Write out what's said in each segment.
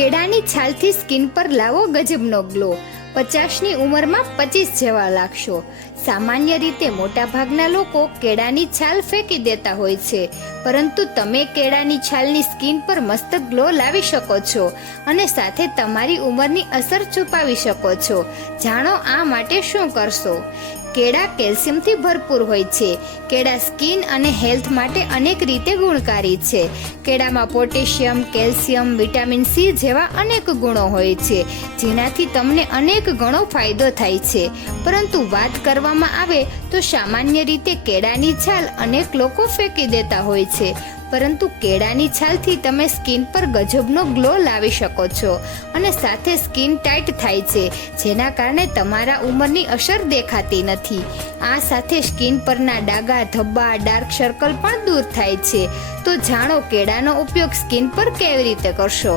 કેળાની છાલથી સ્કિન પર લાવો ગજબનો ગ્લો પચાસની ઉંમરમાં પચીસ જેવા લાગશો સામાન્ય રીતે મોટાભાગના લોકો કેળાની છાલ ફેંકી દેતા હોય છે પરંતુ તમે કેળાની છાલની સ્કિન પર મસ્ત ગ્લો લાવી શકો છો અને સાથે તમારી ઉંમરની અસર છુપાવી શકો છો જાણો આ માટે શું કરશો કેળા કેલ્શિયમથી ભરપૂર હોય છે કેળા સ્કિન અને હેલ્થ માટે અનેક રીતે ગુણકારી છે કેળામાં પોટેશિયમ કેલ્શિયમ વિટામિન સી જેવા અનેક ગુણો હોય છે જેનાથી તમને અનેક ઘણો ફાયદો થાય છે પરંતુ વાત કરવામાં આવે તો સામાન્ય રીતે કેળાની છાલ અનેક લોકો ફેંકી દેતા હોય છે પરંતુ કેળાની છાલથી તમે સ્કિન પર ગજબનો ગ્લો લાવી શકો છો અને સાથે સ્કિન ટાઈટ થાય છે જેના કારણે તમારા ઉંમરની અસર દેખાતી નથી આ સાથે સ્કિન પરના ડાઘા ધબ્બા ડાર્ક સર્કલ પણ દૂર થાય છે તો જાણો કેળાનો ઉપયોગ સ્કિન પર કેવી રીતે કરશો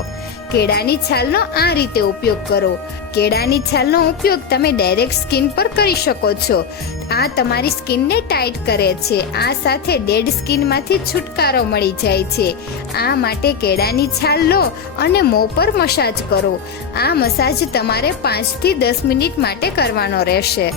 કેળાની છાલનો આ રીતે ઉપયોગ કરો કેળાની છાલનો ઉપયોગ તમે ડાયરેક્ટ સ્કિન પર કરી શકો છો આ તમારી સ્કિનને ટાઈટ કરે છે આ સાથે ડેડ સ્કિનમાંથી છુટકારો મળી જાય છે આ માટે કેળાની છાલ લો અને મો પર મસાજ કરો આ મસાજ તમારે પાંચથી દસ મિનિટ માટે કરવાનો રહેશે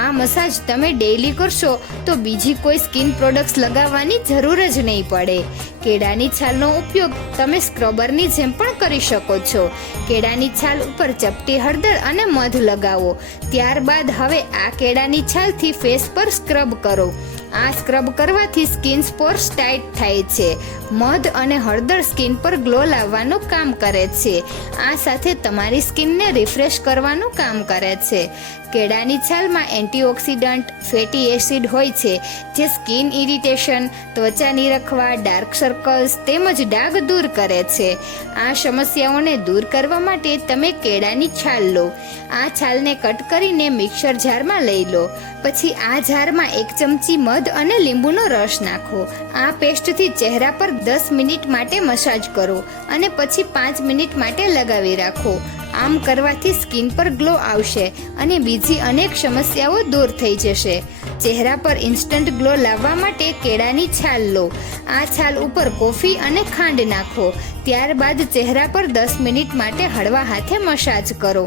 આ મસાજ તમે ડેઈલી કરશો તો બીજી કોઈ સ્કિન પ્રોડક્ટ્સ લગાવવાની જરૂર જ નહીં પડે કેળાની છાલનો ઉપયોગ તમે સ્ક્રબરની જેમ પણ કરી શકો છો કેળાની છાલ ઉપર ચપટી હળદર અને મધ લગાવો ત્યારબાદ હવે આ કેળાની છાલથી ફેસ પર સ્ક્રબ કરો આ સ્ક્રબ કરવાથી સ્કિન સ્પોર્સ ટાઈટ થાય છે મધ અને હળદર સ્કિન પર ગ્લો લાવવાનું કામ કરે છે આ સાથે તમારી સ્કિનને રિફ્રેશ કરવાનું કામ કરે છે કેળાની છાલમાં એન્ટીઓક્સિડન્ટ ફેટી એસિડ હોય છે જે સ્કિન ઇરિટેશન ત્વચા નિરખવા ડાર્ક સર્કલ્સ તેમજ ડાઘ દૂર કરે છે આ સમસ્યાઓને દૂર કરવા માટે તમે કેળાની છાલ લો આ છાલને કટ કરીને મિક્સર જારમાં લઈ લો પછી આ જારમાં એક ચમચી મધ મધ અને લીંબુનો રસ નાખો આ પેસ્ટથી ચહેરા પર દસ મિનિટ માટે મસાજ કરો અને પછી પાંચ મિનિટ માટે લગાવી રાખો આમ કરવાથી સ્કિન પર ગ્લો આવશે અને બીજી અનેક સમસ્યાઓ દૂર થઈ જશે ચહેરા પર ઇન્સ્ટન્ટ ગ્લો લાવવા માટે કેળાની છાલ લો આ છાલ ઉપર કોફી અને ખાંડ નાખો ત્યારબાદ ચહેરા પર દસ મિનિટ માટે હળવા હાથે મસાજ કરો